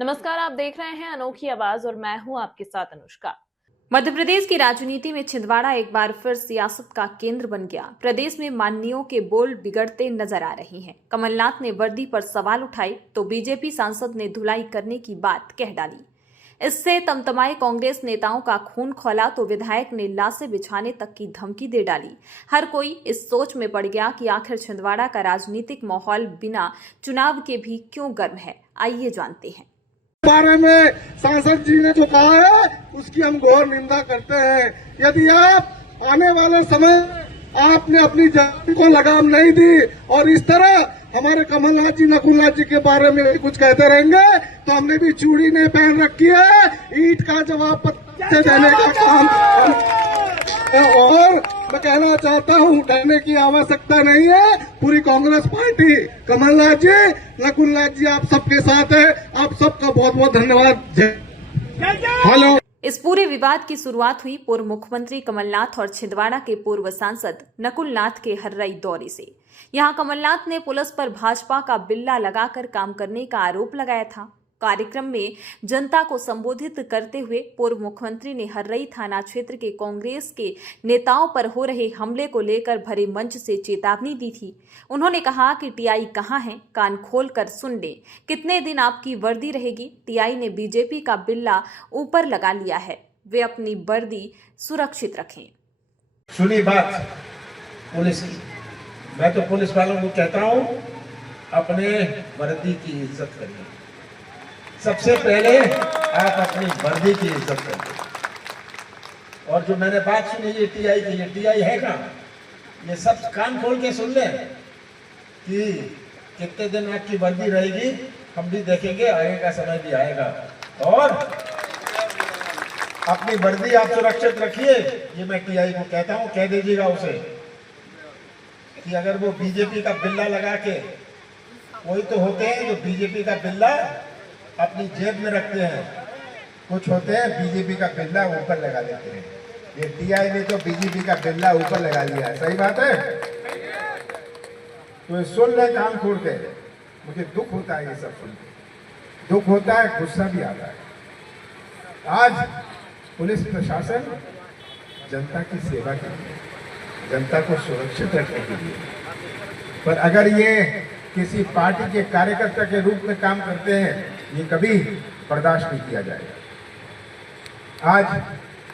नमस्कार, आप देख रहे हैं अनोखी आवाज और मैं हूं आपके साथ अनुष्का। मध्य प्रदेश की राजनीति में छिंदवाड़ा एक बार फिर सियासत का केंद्र बन गया। प्रदेश में माननीयों के बोल बिगड़ते नजर आ रही हैं। कमलनाथ ने वर्दी पर सवाल उठाए तो बीजेपी सांसद ने धुलाई करने की बात कह डाली। इससे तमतमाए कांग्रेस नेताओं का खून खौला तो विधायक ने लाशें बिछाने तक की धमकी दे डाली। हर कोई इस सोच में पड़ गया कि आखिर छिंदवाड़ा का राजनीतिक माहौल बिना चुनाव के भी क्यों गर्म है। आइए जानते हैं। बारे में सांसद जी ने जो कहा है उसकी हम घोर निंदा करते हैं। यदि आप आने वाले समय आपने अपनी जाति को लगाम नहीं दी और इस तरह हमारे कमलनाथ जी नकुलनाथ जी के बारे में कुछ कहते रहेंगे तो हमने भी चूड़ी नहीं पहन रखी है, ईंट का जवाब पत्थर देने का काम। और मैं कहना चाहता हूँ डरने की आवश्यकता नहीं है। पूरी कांग्रेस पार्टी, कमलनाथ जी, नकुलनाथ जी आप सबके साथ है। आप सबका बहुत बहुत धन्यवाद। हेलो। इस पूरे विवाद की शुरुआत हुई पूर्व मुख्यमंत्री कमलनाथ और छिंदवाड़ा के पूर्व सांसद नकुलनाथ के हर्रई दौरे से। यहां कमलनाथ ने पुलिस पर भाजपा का बिल्ला लगाकर काम करने का आरोप लगाया था। कार्यक्रम में जनता को संबोधित करते हुए पूर्व मुख्यमंत्री ने हर्रई थाना क्षेत्र के कांग्रेस के नेताओं पर हो रहे हमले को लेकर भरे मंच से चेतावनी दी थी। उन्होंने कहा कि टीआई कहां है, कान खोलकर सुन ले, कितने दिन आपकी वर्दी रहेगी। टीआई ने बीजेपी का बिल्ला ऊपर लगा लिया है, वे अपनी वर्दी सुरक्षित रखें। सुनी बात पुलिस की, मैं तो पुलिस वालों को कहता हूं अपने वर्दी की इज्जत करिए। सबसे पहले आप अपनी वर्दी की इज्जत करिए। और जो मैंने बात सुनी ये टीआई की, ये टीआई है कहाँ? ये सब कान खोल के सुन लें कि कितने दिन आपकी वर्दी रहेगी, हम भी देखेंगे, आगे का समय भी आएगा। और अपनी वर्दी आप सुरक्षित रखिए, ये मैं टीआई को कहता हूं। कह दीजिएगा उसे कि अगर वो बीजेपी का बिल्ला लगा के, कोई तो होते हैं जो बीजेपी का बिल्ला अपनी जेब में रखते हैं, कुछ होते हैं बीजेपी का बिल्ला ऊपर लगा लेते हैं। ये टीआई ने तो बीजेपी का बिल्ला ऊपर लगा लिया है। सही बात है? तो सुन ले कान खोल के। मुझे दुख होता है ये सब सुन के, दुख होता है, गुस्सा भी आता है। आज पुलिस प्रशासन जनता की सेवा के लिए, जनता को सुरक्षित रखने के लिए, पर अगर ये किसी पार्टी के कार्यकर्ता के रूप में काम करते हैं, ये कभी बर्दाश्त नहीं किया जाएगा। आज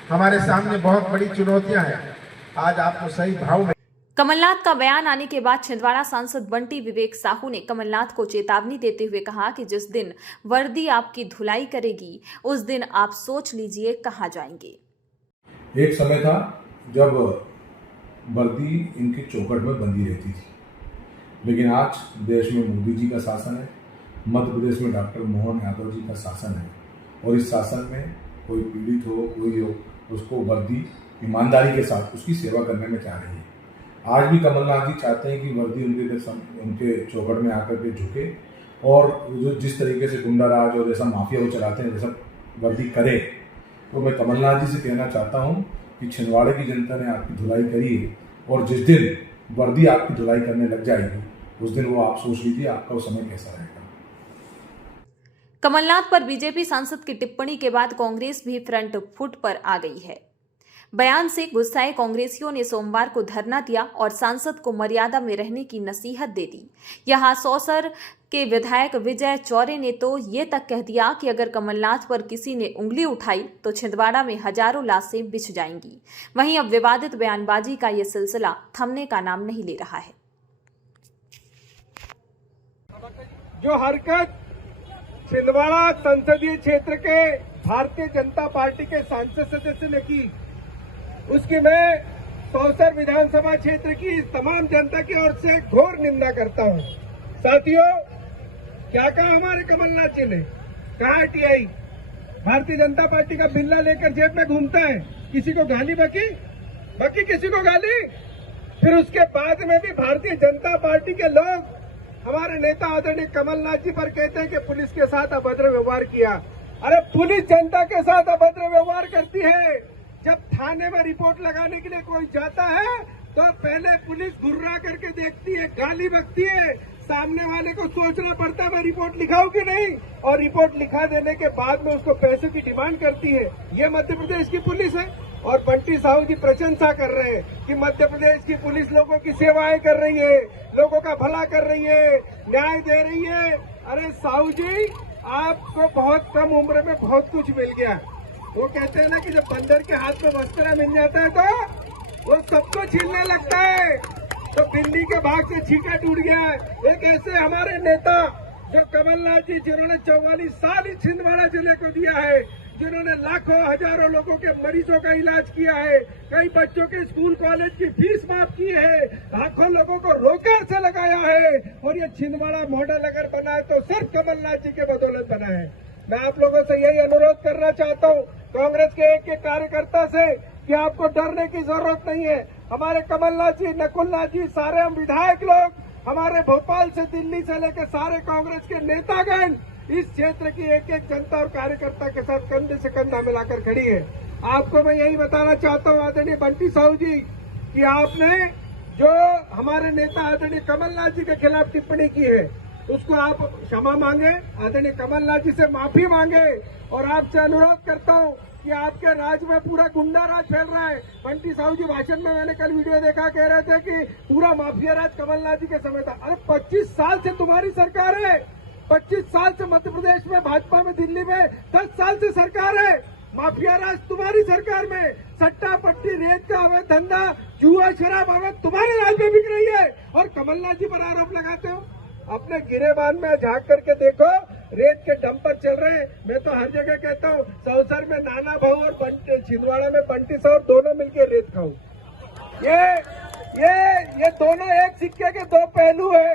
हमारे सामने बहुत बड़ी चुनौतियां हैं। आज आपको सही भाव में। कमलनाथ का बयान आने के बाद छिंदवाड़ा सांसद बंटी विवेक साहू ने कमलनाथ को चेतावनी देते हुए कहा कि जिस दिन वर्दी आपकी धुलाई करेगी उस दिन आप सोच लीजिए कहां जाएंगे। एक समय था जब वर्दी इनकी चौखट में बंधी रहती थी, लेकिन आज देश में मोदी जी का शासन है, मध्य प्रदेश में डॉक्टर मोहन यादव जी का शासन है, और इस शासन में कोई पीड़ित हो, कोई हो, उसको वर्दी ईमानदारी के साथ उसकी सेवा करने में चाह रही है। आज भी कमलनाथ जी चाहते हैं कि वर्दी उनके चौखट में आकर के झुके और जो जिस तरीके से गुंडा राज और जैसा माफिया वो चलाते हैं वैसा वर्दी करे। तो मैं कमलनाथ जी से कहना चाहता हूँ कि छिंदवाड़े की जनता ने आपकी धुलाई करी है, और जिस दिन वर्दी आपकी धुलाई करने लग जाएगी उस दिन वो आप सोच लीजिए आपका वो समय कैसा रहेगा। कमलनाथ पर बीजेपी सांसद की टिप्पणी के बाद कांग्रेस भी फ्रंट फुट पर आ गई है। बयान से गुस्साए कांग्रेसियों ने सोमवार को धरना दिया और सांसद को मर्यादा में रहने की नसीहत दे दी। यहां सौसर के विधायक विजय चौरे ने तो ये तक कह दिया कि अगर कमलनाथ पर किसी ने उंगली उठाई तो छिंदवाड़ा में हजारों लाशें बिछ जाएंगी। वहीं अब विवादित बयानबाजी का यह सिलसिला थमने का नाम नहीं ले रहा है। जो हरकत छिंदवाड़ा संसदीय क्षेत्र के भारतीय जनता पार्टी के सांसद सदस्य ने की, उसकी मैं सौसर विधानसभा क्षेत्र की तमाम जनता की ओर से घोर निंदा करता हूं। साथियों, क्या कहा हमारे कमलनाथ जी ने? कहा टीआई भारतीय जनता पार्टी का बिल्ला लेकर जेब में घूमता है, किसी को गाली बकी किसी को गाली। फिर उसके बाद में भी भारतीय जनता पार्टी के लोग हमारे नेता आदरणीय कमलनाथ जी पर कहते हैं कि पुलिस के साथ अभद्र व्यवहार किया। अरे पुलिस जनता के साथ अभद्र व्यवहार करती है। जब थाने में रिपोर्ट लगाने के लिए कोई जाता है तो पहले पुलिस घुर्रा करके देखती है, गाली बकती है, सामने वाले को सोचना पड़ता है मैं रिपोर्ट लिखाऊं कि नहीं, और रिपोर्ट लिखा देने के बाद में उसको पैसों की डिमांड करती है। ये मध्य प्रदेश की पुलिस है। और बंटी साहू जी प्रशंसा कर रहे हैं कि मध्य प्रदेश की पुलिस लोगों की सेवाएं कर रही है, लोगों का भला कर रही है, न्याय दे रही है। अरे साहू जी, आपको बहुत कम उम्र में बहुत कुछ मिल गया। वो कहते हैं ना कि जब बंदर के हाथ में वस्त्र मिल जाता है तो वो सबको छीनने लगता है। तो बिल्ली के भाग से छीका टूट गया है। एक ऐसे हमारे नेता जो कमलनाथ जी, जिन्होंने 44 साल इस छिंदवाड़ा जिले को दिया है, जिन्होंने लाखों हजारों लोगों के मरीजों का इलाज किया है, कई बच्चों के स्कूल कॉलेज की फीस माफ की है, लाखों लोगों को रोजगार से लगाया है, और ये छिंदवाड़ा मॉडल अगर बना है तो सिर्फ कमलनाथ जी के बदौलत बना है। मैं आप लोगों से यही अनुरोध करना चाहता हूँ, कांग्रेस के एक एक कार्यकर्ता से, कि आपको डरने की जरूरत नहीं है। हमारे कमलनाथ जी, नकुलनाथ जी, सारे हम विधायक लोग, हमारे भोपाल से दिल्ली से लेकर सारे कांग्रेस के नेतागण इस क्षेत्र की एक एक जनता और कार्यकर्ता के साथ कंधे से कंधा मिलाकर खड़ी है। आपको मैं यही बताना चाहता हूँ आदरणीय बंटी साहू जी, कि आपने जो हमारे नेता आदरणीय कमलनाथ जी के खिलाफ टिप्पणी की है उसको आप क्षमा मांगे, आदरणीय कमलनाथ जी से माफी मांगे, और आपसे अनुरोध करता हूँ कि आपके राज में पूरा गुंडा राज फैल रहा है। बंटी साहू जी भाषण में मैंने कल वीडियो देखा, कह रहे थे कि पूरा माफिया राज कमलनाथ जी के समय था। अरे 25 साल से तुम्हारी सरकार है, 25 साल से मध्य प्रदेश में भाजपा में, दिल्ली में 10 साल से सरकार है। माफिया राज तुम्हारी सरकार में, सट्टा पट्टी, रेत का अवैध धंधा, जुआ शराब अवैध तुम्हारे राज में बिक रही है, और कमलनाथ जी पर आरोप लगाते हो। अपने गिरेबान में झांक करके देखो, रेत के डंपर चल रहे हैं। मैं तो हर जगह कहता हूँ, सौसर में नाना भाऊ और छिंदवाड़ा में बंटी साहब दोनों मिलकर रेत खाओ। ये दोनों एक सिक्के के दो पहलू है।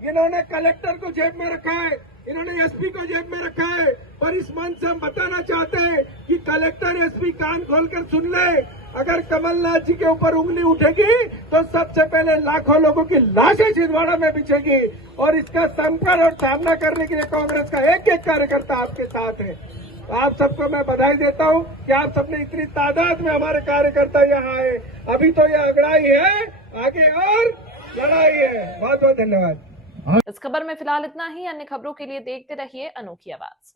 इन्होंने कलेक्टर को जेब में रखा है, इन्होंने एसपी को जेब में रखा है, पर इस मंच से हम बताना चाहते हैं कि कलेक्टर एसपी कान खोलकर सुन ले, अगर कमलनाथ जी के ऊपर उंगली उठेगी तो सबसे पहले लाखों लोगों की लाशें छिंदवाड़ा में बिछेगी, और इसका संकर और सामना करने के लिए कांग्रेस का एक एक कार्यकर्ता आपके साथ है। आप सबको मैं बधाई देता हूं कि आप सबने इतनी तादाद में हमारे कार्यकर्ता यहाँ आए। अभी तो ये अगड़ाई है, आगे और लड़ाई है। बहुत बहुत धन्यवाद। इस खबर में फिलहाल इतना ही। अन्य खबरों के लिए देखते रहिए अनोखी आवाज।